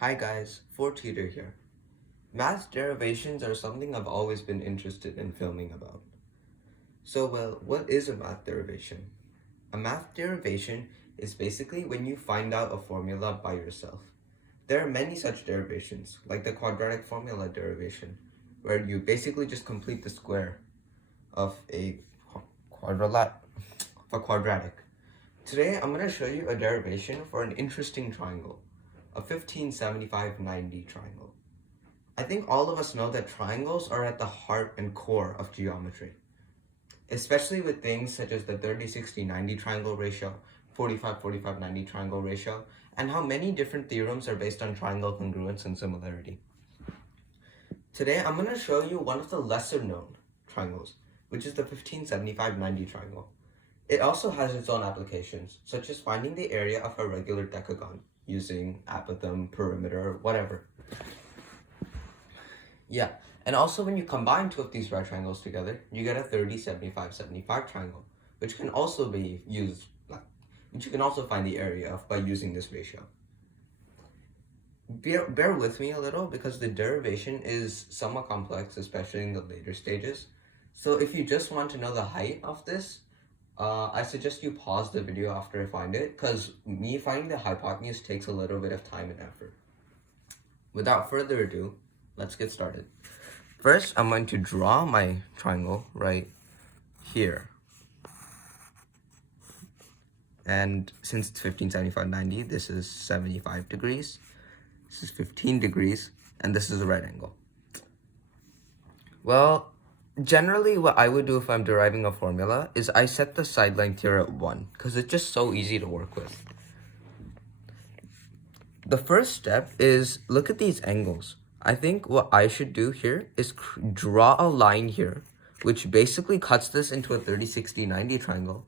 Hi guys, 4Tutor here. Math derivations are something I've always been interested in filming about. So, what is a math derivation? A math derivation is basically when you find out a formula by yourself. There are many such derivations, like the quadratic formula derivation, where you basically just complete the square of a quadratic. Today, I'm going to show you a derivation for an interesting triangle, a 1575-90 triangle. I think all of us know that triangles are at the heart and core of geometry, especially with things such as the 30-60-90 triangle ratio, 45-45-90 triangle ratio, and how many different theorems are based on triangle congruence and similarity. Today, I'm going to show you one of the lesser known triangles, which is the 1575-90 triangle. It also has its own applications, such as finding the area of a regular decagon using apothem, perimeter, whatever. Yeah, and also when you combine two of these right triangles together, you get a 30-75-75 triangle, which can also be used, which you can also find the area of by using this ratio. Bear with me a little because the derivation is somewhat complex, especially in the later stages. So if you just want to know the height of this, I suggest you pause the video after I find it, because me finding the hypotenuse takes a little bit of time and effort. Without further ado, let's get started. First, I'm going to draw my triangle right here. And since it's 1575-90, this is 75 degrees, this is 15 degrees, and this is a right angle. Well, generally what I would do if I'm deriving a formula is I set the side length here at 1, because it's just so easy to work with. The first step is look at these angles. I think what I should do here is draw a line here, which basically cuts this into a 30-60-90 triangle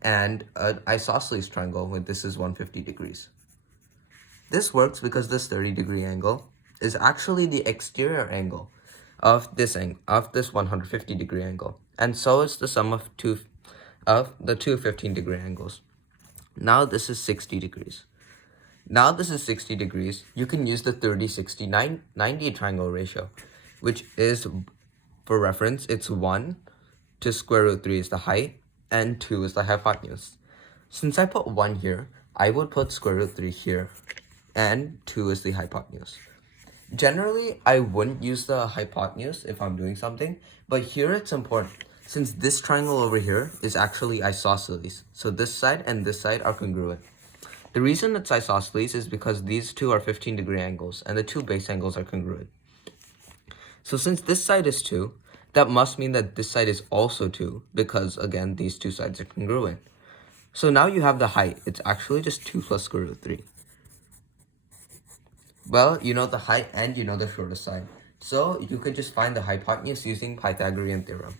and an isosceles triangle when this is 150 degrees. This works because this 30-degree angle is actually the exterior angle of this 150-degree angle, and so is the sum of the two 15-degree angles. Now this is 60 degrees. Now this is 60 degrees, you can use the 30-60-90 triangle ratio, which is, for reference, it's 1 to square root 3 is the height, and 2 is the hypotenuse. Since I put 1 here, I would put square root 3 here, and 2 is the hypotenuse. Generally, I wouldn't use the hypotenuse if I'm doing something, but here it's important, since this triangle over here is actually isosceles, so this side and this side are congruent. The reason it's isosceles is because these two are 15-degree angles, and the two base angles are congruent. So since this side is 2, that must mean that this side is also 2, because, again, these two sides are congruent. So now you have the height. It's actually just 2 plus square root 3. Well, you know the height and you know the shortest side. So you could just find the hypotenuse using Pythagorean theorem.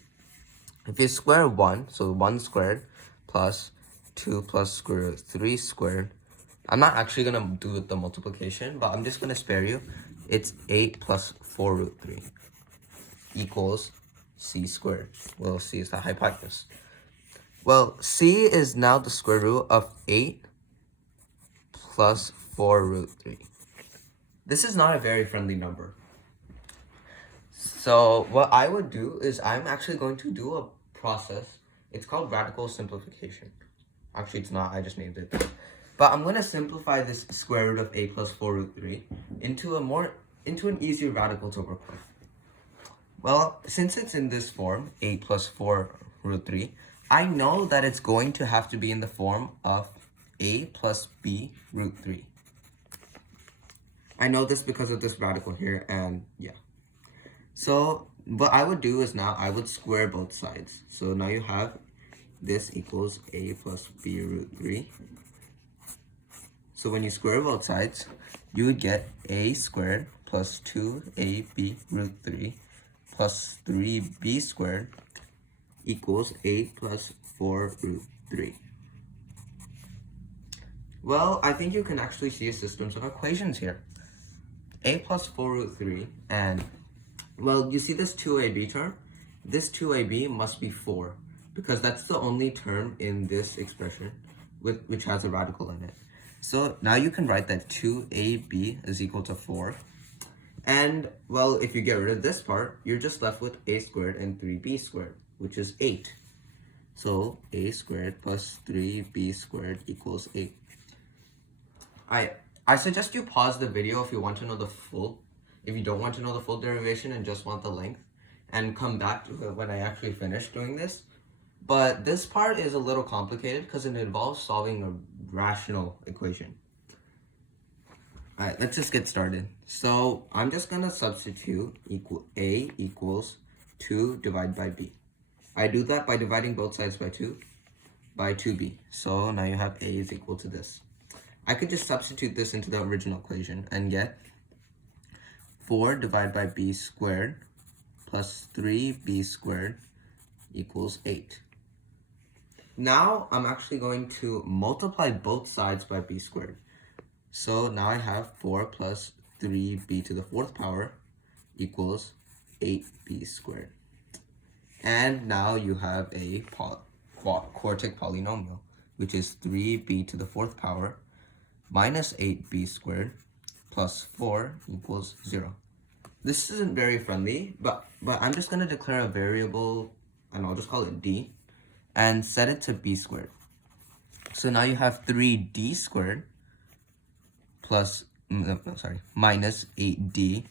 If you square 1, so 1 squared plus 2 plus square root 3 squared, I'm not actually going to do the multiplication, but I'm just going to spare you. It's 8 plus 4 root 3 equals c squared. Well, c is the hypotenuse. Well, c is now the square root of 8 plus 4 root 3. This is not a very friendly number. So what I would do is I'm actually going to do a process. It's called radical simplification. Actually, it's not. I just named it. But I'm going to simplify this square root of 8 plus 4 root 3 into an easier radical to work with. Well, since it's in this form, 8 plus 4 root 3, I know that it's going to have to be in the form of a plus b root 3. I know this because of this radical here, and yeah. So what I would do is now I would square both sides. So now you have this equals a plus b root 3. So when you square both sides, you would get a squared plus 2ab root 3 plus 3b squared equals 8 plus 4 root 3. Well, I think you can actually see a system of equations here. A plus 4 root 3 and, well, you see this 2ab term? This 2ab must be 4 because that's the only term in this expression which has a radical in it. So now you can write that 2ab is equal to 4. And, well, if you get rid of this part, you're just left with a squared and 3b squared, which is 8. So a squared plus 3b squared equals 8. I suggest you pause the video if you want to know if you don't want to know the full derivation and just want the length, and come back to it when I actually finish doing this. But this part is a little complicated because it involves solving a rational equation. Alright, let's just get started. So I'm just gonna substitute a equals 2 divided by b. I do that by dividing both sides by 2 by 2b. So now you have a is equal to this. I could just substitute this into the original equation and get 4 divided by b squared plus 3b squared equals 8. Now I'm actually going to multiply both sides by b squared. So now I have 4 plus 3b to the 4th power equals 8b squared. And now you have a quartic polynomial, which is 3b to the 4th power minus 8b squared plus 4 equals 0. This isn't very friendly, but I'm just going to declare a variable, and I'll just call it d, and set it to b squared. So now you have 3d squared plus, minus 8d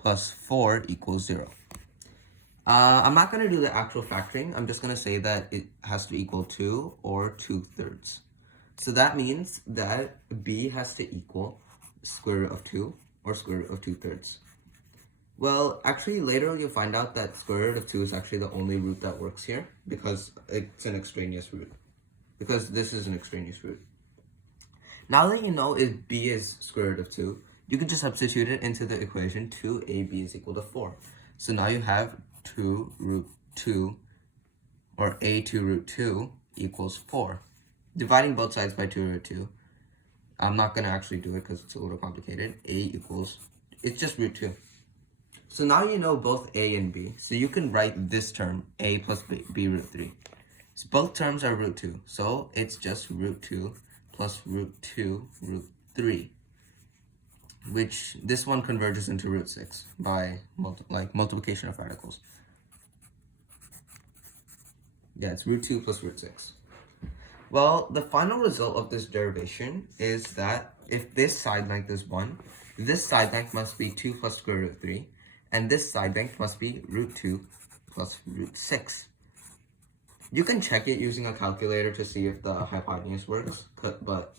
plus 4 equals 0. I'm not going to do the actual factoring. I'm just going to say that it has to equal 2 or 2/3. So that means that b has to equal square root of 2 or square root of 2/3. Well, actually later you'll find out that square root of 2 is actually the only root that works here because it's an extraneous root. Because this is an extraneous root. Now that you know if b is square root of 2, you can just substitute it into the equation 2ab is equal to 4. So now you have 2 root 2, or a2 root 2 equals 4. Dividing both sides by 2 root 2, I'm not going to actually do it because it's a little complicated. It's just root 2. So now you know both a and b. So you can write this term, a plus b root 3. So both terms are root 2. So it's just root 2 plus root 2 root 3. Which this one converges into root 6 by multiplication of radicals. Yeah, it's root 2 plus root 6. Well, the final result of this derivation is that if this side length is 1, this side length must be 2 plus square root 3, and this side length must be root 2 plus root 6. You can check it using a calculator to see if the hypotenuse works, but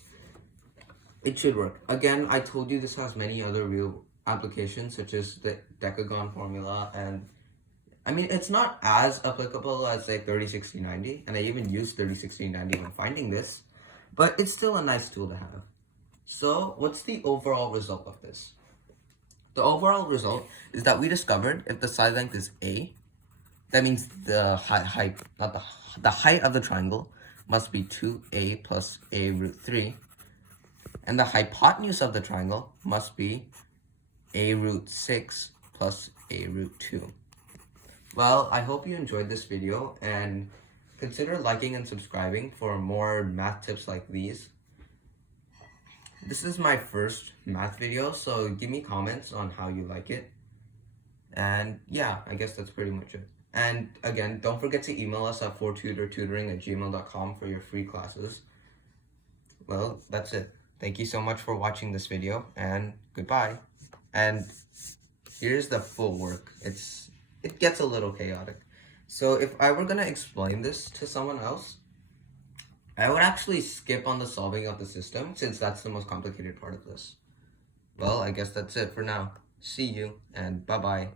it should work. Again, I told you this has many other real applications, such as the decagon formula, and I mean, it's not as applicable as like 30, 60, 90, and I even used 30, 60, 90 when finding this, but it's still a nice tool to have. So what's the overall result of this? The overall result is that we discovered if the side length is a, that means the height, not the height of the triangle must be 2a plus a root 3, and the hypotenuse of the triangle must be a root 6 plus a root 2. Well, I hope you enjoyed this video, and consider liking and subscribing for more math tips like these. This is my first math video, so give me comments on how you like it. And yeah, I guess that's pretty much it. And again, don't forget to email us at 4tutortutoring@gmail.com for your free classes. Well, that's it. Thank you so much for watching this video, and goodbye. And here's the full work. It gets a little chaotic. So if I were gonna explain this to someone else, I would actually skip on the solving of the system since that's the most complicated part of this. Well, I guess that's it for now. See you, and bye-bye.